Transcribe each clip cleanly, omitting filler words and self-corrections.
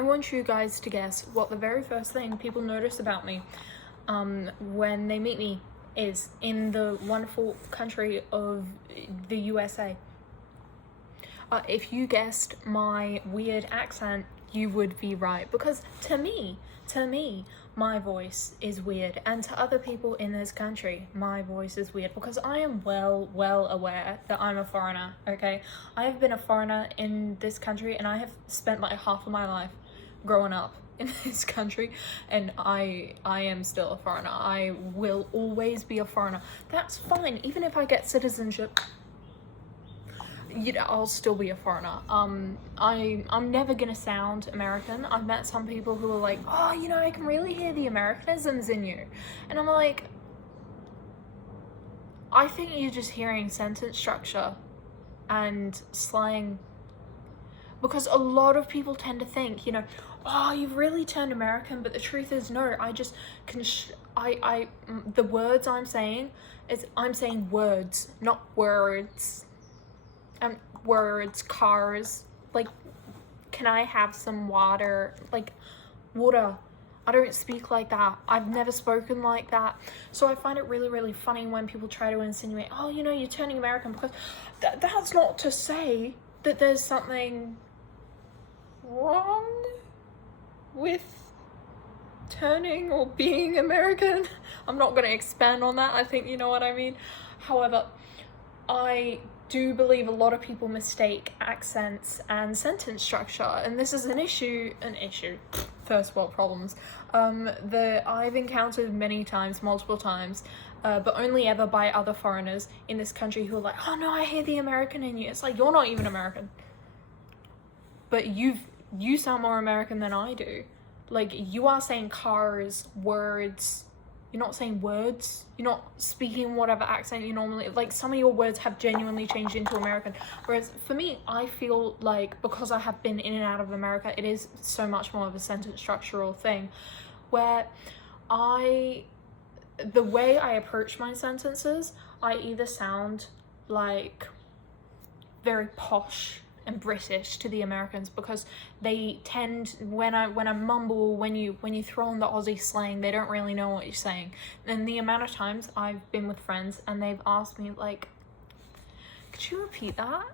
I want you guys to guess what the very first thing people notice about me when they meet me is in the wonderful country of the USA. If you guessed my weird accent, you would be right, because to me, my voice is weird, and to other people in this country, my voice is weird, because I am well aware that I'm a foreigner, okay? I have been a foreigner in this country, and I have spent like half of my life growing up in this country, and I am still a foreigner. I will always be a foreigner. That's fine. Even if I get citizenship, you know, I'll still be a foreigner. I'm never gonna sound American. I've met some people who are like, oh, you know, I can really hear the Americanisms in you. And I'm like, I think you're just hearing sentence structure and slang. Because a lot of people tend to think, you know, oh, you've really turned American, but the truth is, no, I just can, the words I'm saying is, I'm saying words, not words. Words, cars, like, can I have some water? Like, water. I don't speak like that. I've never spoken like that. So I find it really funny when people try to insinuate, oh, you know, you're turning American, because that's not to say that there's something wrong with turning or being American. I'm not going to expand on that. I think you know what I mean. However, I do believe a lot of people mistake accents and sentence structure, and this is an issue, first world problems, that I've encountered many times, multiple times, but only ever by other foreigners in this country who are like, oh no, I hear the American in you. It's like, you're not even American, but you sound more American than I do. Like, you are saying cars, words. You're not saying words. You're not speaking whatever accent you normally, like, some of your words have genuinely changed into American. Whereas for me, I feel like, because I have been in and out of America, it is so much more of a sentence structural thing, where the way I approach my sentences, I either sound like very posh and British to the Americans, because they tend, when I mumble, when you throw in the Aussie slang, they don't really know what you're saying. And the amount of times I've been with friends and they've asked me, like, could you repeat that?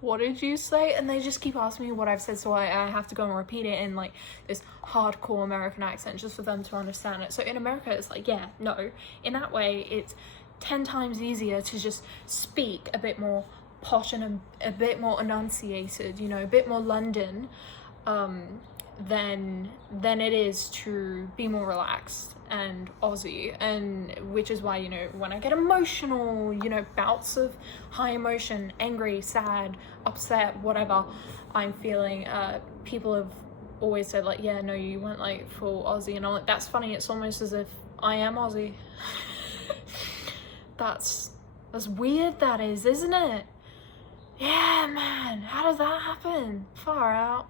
What did you say? And they just keep asking me what I've said, so I have to go and repeat it in like this hardcore American accent just for them to understand it. So in America, it's like, yeah, no, in that way, it's 10 times easier to just speak a bit more posh and a bit more enunciated, you know, a bit more London, than it is to be more relaxed and Aussie. And which is why, you know, when I get emotional, you know, bouts of high emotion, angry, sad, upset, whatever I'm feeling, people have always said, like, yeah, no, you went like full Aussie. And I'm like, that's funny, it's almost as if I am Aussie. That's weird, that is, isn't it? Yeah, man, how does that happen? Far out.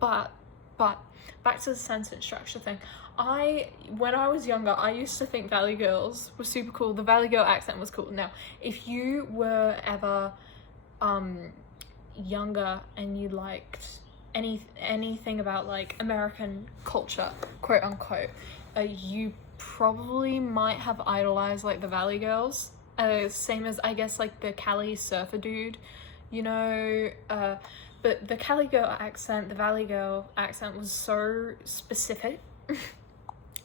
But back to the sentence structure thing. When I was younger, I used to think Valley girls were super cool. The Valley girl accent was cool. Now, if you were ever younger and you liked anything about like American culture, quote unquote, you probably might have idolized like the Valley girls. Same as, I guess, like the Cali surfer dude, you know, but the Cali girl accent, the Valley girl accent was so specific.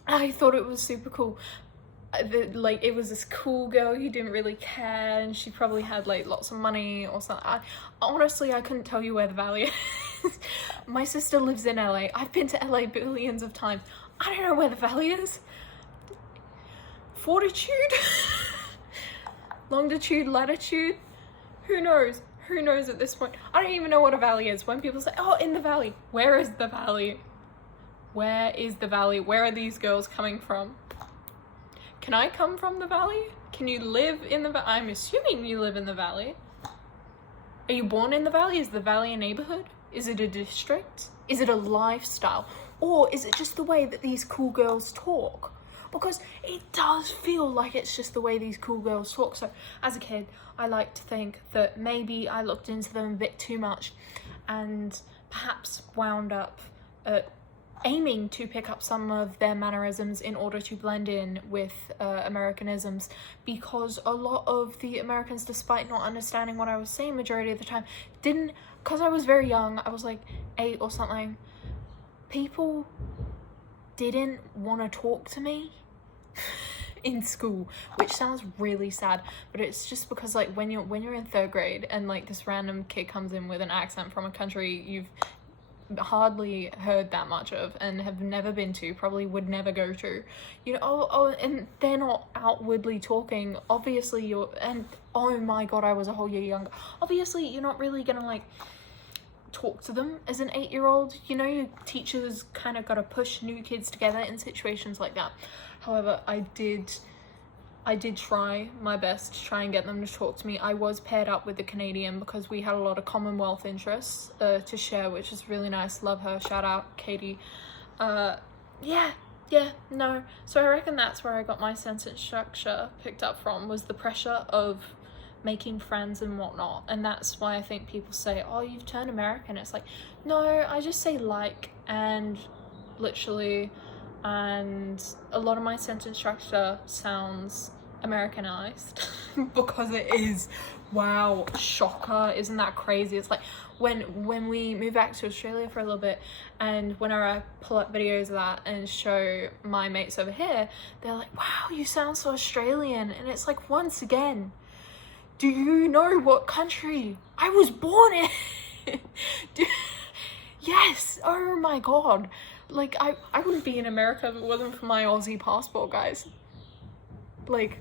I thought it was super cool. Like, it was this cool girl who didn't really care, and she probably had like lots of money or something. Honestly, I couldn't tell you where the Valley is. My sister lives in LA. I've been to LA billions of times. I don't know where the Valley is. Fortitude? Longitude, latitude, who knows? Who knows at this point? I don't even know what a valley is. When people say, oh, in the valley, where is the valley? Where is the valley? Where are these girls coming from? Can I come from the valley? Can you live in the valley? I'm assuming you live in the valley. Are you born in the valley? Is the valley a neighborhood? Is it a district? Is it a lifestyle? Or is it just the way that these cool girls talk? Because it does feel like it's just the way these cool girls talk. So as a kid, I like to think that maybe I looked into them a bit too much and perhaps wound up aiming to pick up some of their mannerisms in order to blend in with Americanisms, because a lot of the Americans, despite not understanding what I was saying majority of the time, didn't, because I was very young, I was like 8 or something, people didn't want to talk to me in school, which sounds really sad, but it's just because like when you're in 3rd grade and like this random kid comes in with an accent from a country you've hardly heard that much of and have never been to, probably would never go to, you know, and they're not outwardly talking, obviously and oh my god, I was a whole year younger, obviously you're not really gonna like talk to them as an 8-year-old, you know, your teachers kind of gotta push new kids together in situations like that. However, I did try my best to try and get them to talk to me. I was paired up with a Canadian because we had a lot of Commonwealth interests to share, which is really nice. Love her. Shout out, Katie. No. So I reckon that's where I got my sentence structure picked up from, was the pressure of making friends and whatnot. And that's why I think people say, oh, you've turned American. It's like, no, I just say like and literally, and a lot of my sentence structure sounds Americanized because it is. Wow, shocker, isn't that crazy? It's like when we move back to Australia for a little bit, and whenever I pull up videos of that and show my mates over here, they're like, wow, you sound so Australian. And it's like, once again, do you know what country I was born in? Yes, oh my god. Like, I wouldn't be in America if it wasn't for my Aussie passport, guys. Like,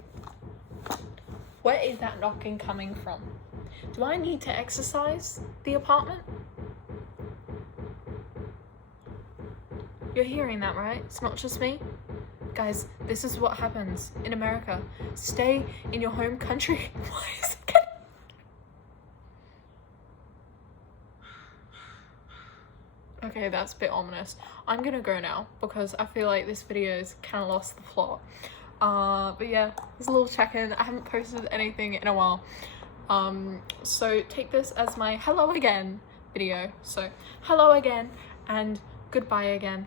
where is that knocking coming from? Do I need to exercise the apartment? You're hearing that, right? It's not just me. Guys, this is what happens in America. Stay in your home country. Why is it getting... Okay, that's a bit ominous. I'm gonna go now because I feel like this video's kind of lost the plot. But yeah, there's a little check-in. I haven't posted anything in a while. So take this as my hello again video. So hello again and goodbye again.